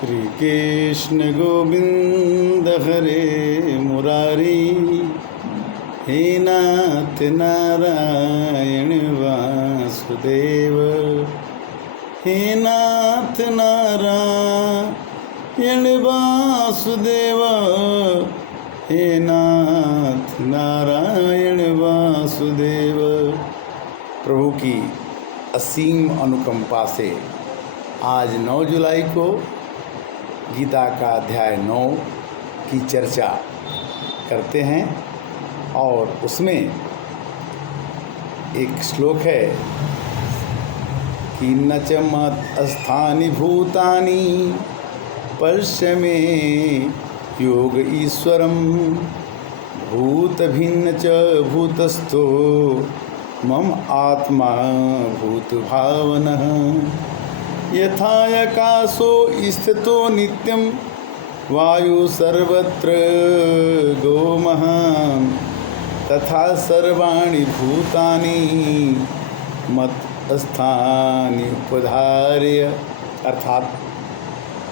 श्री कृष्ण गोविंद हरे मुरारी, हे नाथ नारायण वासुदेव, हे नाथ नारायण वासुदेव, हे नाथ नारायण वासुदेव। प्रभु की असीम अनुकंपा से आज 9 जुलाई को गीता का अध्याय 9 की चर्चा करते हैं और उसमें एक श्लोक है कि न च मत्स्थानि भूतानि पश्य मे योग ईश्वरम, भूत भिन्न च भूतस्थो मम आत्मा भूत भावनः, यथाकाशो स्थितो नित्यं वायु सर्वत्र गोमहान्, तथा सर्वाणि भूतानि मत्स्थानि उपधार्य। अर्थात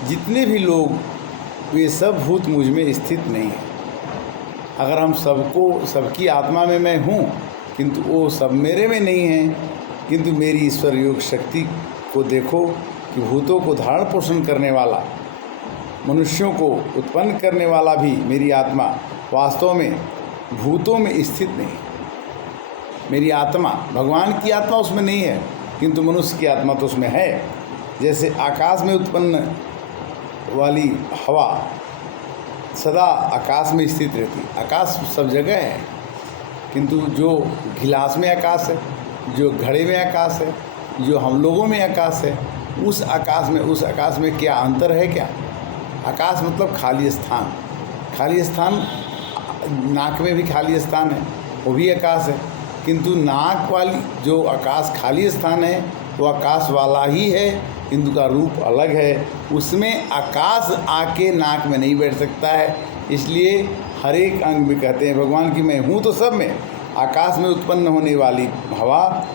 जितने भी लोग वे सब भूत मुझ में स्थित नहीं हैं। अगर हम सबकी आत्मा में मैं हूँ किंतु वो सब मेरे में नहीं हैं, किंतु मेरी ईश्वर योग शक्ति को देखो कि भूतों को धारण पोषण करने वाला, मनुष्यों को उत्पन्न करने वाला भी मेरी आत्मा वास्तव में भूतों में स्थित नहीं। मेरी आत्मा, भगवान की आत्मा उसमें नहीं है, किंतु मनुष्य की आत्मा तो उसमें है। जैसे आकाश में उत्पन्न वाली हवा सदा आकाश में स्थित रहती, आकाश सब जगह है, किंतु जो गिलास में आकाश है, जो घड़े में आकाश है, जो हम लोगों में आकाश है, उस आकाश में क्या अंतर है? क्या आकाश मतलब खाली स्थान। खाली स्थान, नाक में भी खाली स्थान है, वो भी आकाश है, किंतु नाक वाली जो आकाश खाली स्थान है वो आकाश वाला ही है, किंतु का रूप अलग है। उसमें आकाश आके नाक में नहीं बैठ सकता है। इसलिए हर एक अंग में कहते हैं भगवान की मैं हूँ तो सब में। आकाश में उत्पन्न होने वाली हवा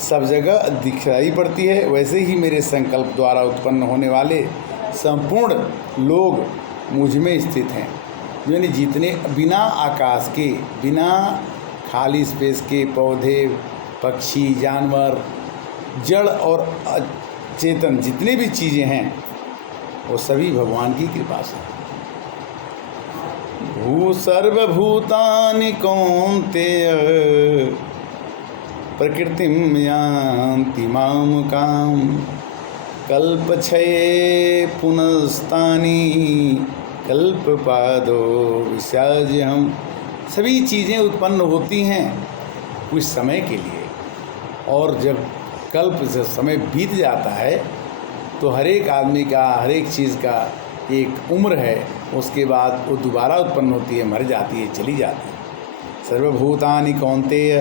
सब जगह दिखाई पड़ती है, वैसे ही मेरे संकल्प द्वारा उत्पन्न होने वाले संपूर्ण लोग मुझ में स्थित हैं। यानी जितने बिना आकाश के, बिना खाली स्पेस के पौधे, पक्षी, जानवर, जड़ और चेतन जितने भी चीज़ें हैं वो सभी भगवान की कृपा से। भू सर्वभूतानि कौन्तेय प्रकृतिं यान्ति मामकाम, कल्पक्षये पुनस्तानि कल्पपादो विसर्ज्यहम्। सभी चीज़ें उत्पन्न होती हैं कुछ समय के लिए, और जब कल्प से समय बीत जाता है तो हर एक आदमी का, हर एक चीज़ का एक उम्र है, उसके बाद वो दोबारा उत्पन्न होती है, मर जाती है, चली जाती है। सर्वभूतानि कौन्तेय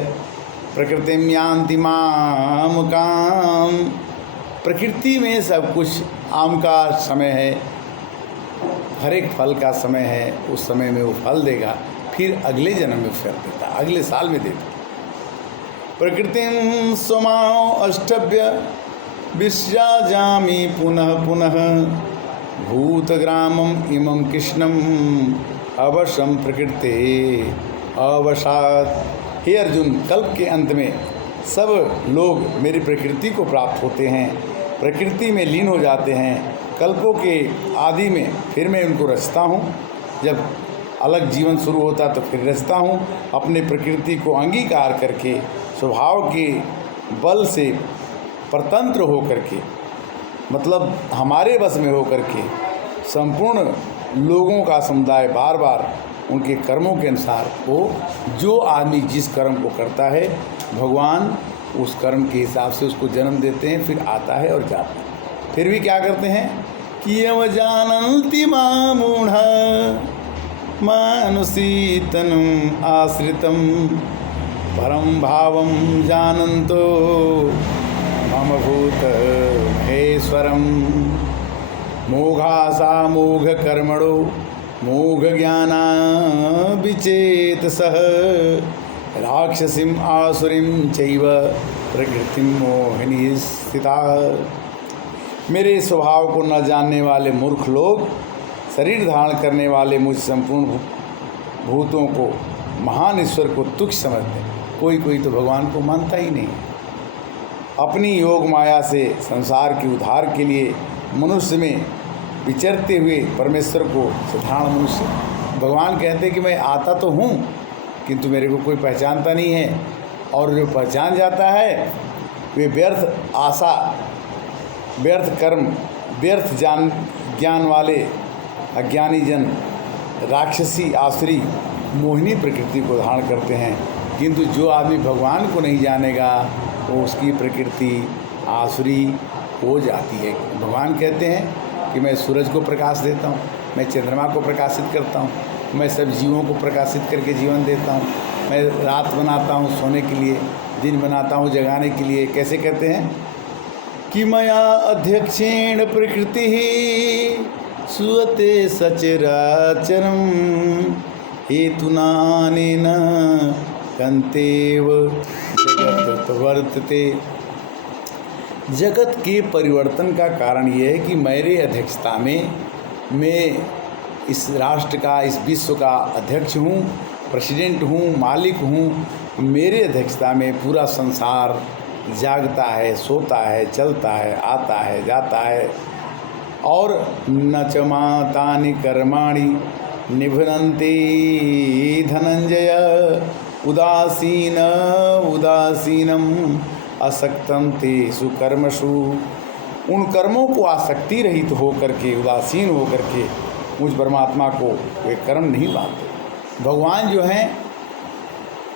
प्रकृतिं यान्ति मामकाम। प्रकृति में सब कुछ, आम का समय है, हर एक फल का समय है, उस समय में वो फल देगा, फिर अगले जन्म में फल देता, अगले साल में देता। प्रकृतिं स्वमाओ अष्टभ्य विसृजामि पुनः पुनः, भूतग्रामम् इमं कृष्णं अवशं प्रकृते अवसात्। हे अर्जुन, कल्प के अंत में सब लोग मेरी प्रकृति को प्राप्त होते हैं, प्रकृति में लीन हो जाते हैं। कल्पों के आदि में फिर मैं उनको रचता हूँ, जब अलग जीवन शुरू होता तो फिर रचता हूँ, अपने प्रकृति को अंगीकार करके, स्वभाव के बल से परतंत्र हो करके, मतलब हमारे बस में हो करके संपूर्ण लोगों का समुदाय बार बार उनके कर्मों के अनुसार, वो जो आदमी जिस कर्म को करता है भगवान उस कर्म के हिसाब से उसको जन्म देते हैं, फिर आता है और जाता है। फिर भी क्या करते हैं कि यम जानन्ति मामूढ़ा मानुषी तनुम् आश्रितं, परम भावं जानन्तो मम भूत महेश्वरम। मोघासा मोघ कर्मणो मोघ ज्ञाना विचेतसः, राक्षसीम आसुरीं चैव प्रकृतिं मोहिनी स्थिता। मेरे स्वभाव को न जानने वाले मूर्ख लोग शरीर धारण करने वाले मुझ संपूर्ण भूतों को महान ईश्वर को तुच्छ समझते हैं। कोई तो भगवान को मानता ही नहीं। अपनी योग माया से संसार के उद्धार के लिए मनुष्य में विचरते हुए परमेश्वर को साधारण मनुष्य भगवान कहते हैं कि मैं आता तो हूँ किंतु मेरे को कोई पहचानता नहीं है, और जो पहचान जाता है वे व्यर्थ आशा, व्यर्थ कर्म, व्यर्थ ज्ञान वाले अज्ञानी जन राक्षसी आसुरी मोहिनी प्रकृति को धारण करते हैं। किंतु जो आदमी भगवान को नहीं जानेगा वो उसकी प्रकृति आसुरी हो जाती है। भगवान कहते हैं कि मैं सूरज को प्रकाश देता हूँ, मैं चंद्रमा को प्रकाशित करता हूँ, मैं सब जीवों को प्रकाशित करके जीवन देता हूँ, मैं रात बनाता हूँ सोने के लिए, दिन बनाता हूँ जगाने के लिए। कैसे कहते हैं कि मया अध्यक्षेण प्रकृति सुवते सचराचरम हेतुनानेन कंतेव जगत वर्तते। जगत के परिवर्तन का कारण यह है कि मेरे अध्यक्षता में मैं इस राष्ट्र का, इस विश्व का अध्यक्ष हूँ, प्रेसिडेंट हूँ, मालिक हूँ। मेरे अध्यक्षता में पूरा संसार जागता है, सोता है, चलता है, आता है, जाता है। और न च मातानि कर्माणि निभनन्ति धनंजय उदासीनम असक्तं तेषु कर्मसु। उन कर्मों को आसक्ति रहित होकर के, उदासीन होकर के मुझ परमात्मा को वे कर्म नहीं बांधते। भगवान जो हैं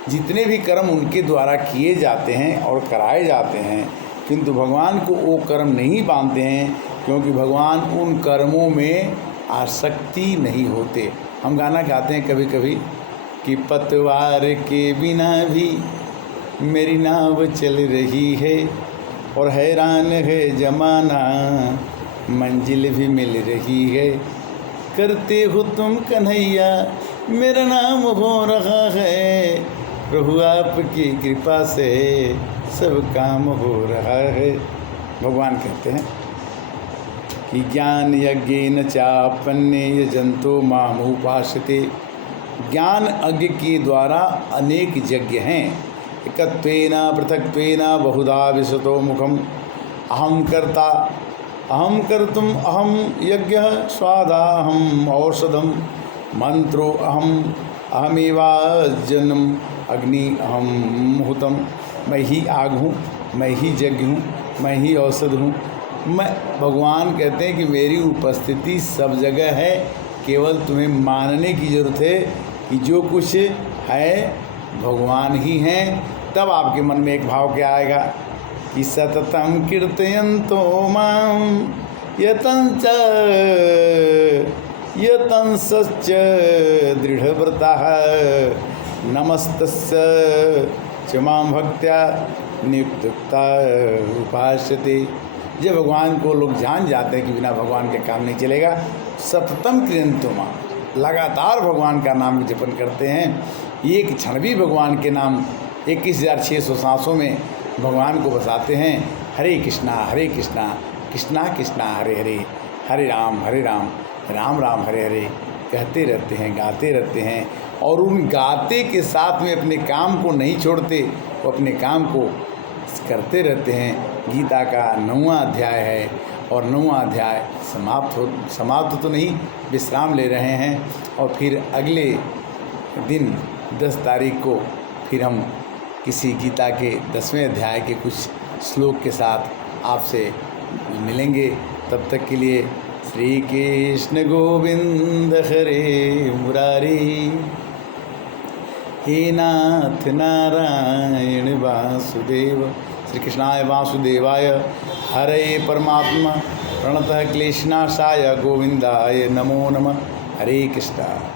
जितने भी कर्म उनके द्वारा किए जाते हैं और कराए जाते हैं, किंतु भगवान को वो कर्म नहीं बांधते हैं, क्योंकि भगवान उन कर्मों में आसक्ति नहीं होते। हम गाना गाते हैं कभी कभी कि पतवार के बिना भी मेरी नाव चल रही है, और हैरान है जमाना मंजिल भी मिल रही है। करते हो तुम कन्हैया मेरा नाम हो रहा है, प्रभु आपकी कृपा से सब काम हो रहा है। भगवान कहते हैं कि ज्ञान यज्ञेन चापन्ने यजन्तो माम उपासते। ज्ञान यज्ञ के द्वारा अनेक यज्ञ हैं। एकत्वेन पृथक्त्वेन बहुधा विशतो मुखम अहम कर्ता अहम कर्तुम अहम यज्ञ स्वादाहम औषधम मंत्रो अहमेवाजनम अग्नि अहम मुहूर्तम। मैं ही आग हूँ, मैं ही यज्ञ हूँ, मैं ही औषध हूँ। मैं भगवान कहते हैं कि मेरी उपस्थिति सब जगह है, केवल तुम्हें मानने की ज़रूरत है कि जो कुछ है भगवान ही हैं। तब आपके मन में एक भाव क्या आएगा कि सततम कीर्तयन्तो माम यतंसश्च दृढ़व्रताः नमस्तस्य च मां भक्त्या नियुक्ता उपास्यते। जब भगवान को लोग जान जाते हैं कि बिना भगवान के काम नहीं चलेगा, सततम कीर्तयन्तो माम, लगातार भगवान का नाम जपन करते हैं। एक क्षण भी भगवान के नाम 21,600 सांसों में भगवान को बसाते हैं। हरे कृष्णा कृष्णा कृष्णा हरे हरे, हरे राम राम राम हरे हरे कहते रहते हैं, गाते रहते हैं। और उन गाते के साथ में अपने काम को नहीं छोड़ते, वो अपने काम को करते रहते हैं। गीता का 9वां अध्याय है और 9वां अध्याय समाप्त तो नहीं, विश्राम ले रहे हैं। और फिर अगले दिन 10 तारीख को फिर हम किसी गीता के 10वें अध्याय के कुछ श्लोक के साथ आपसे मिलेंगे। तब तक के लिए श्री कृष्ण गोविंद हरे मुरारी, हे नाथ नारायण वासुदेव। श्री कृष्णाय वासुदेवाय हरे परमात्मा प्रणतः क्लेशनाशाय गोविंदाय नमो नमः। हरे कृष्णा।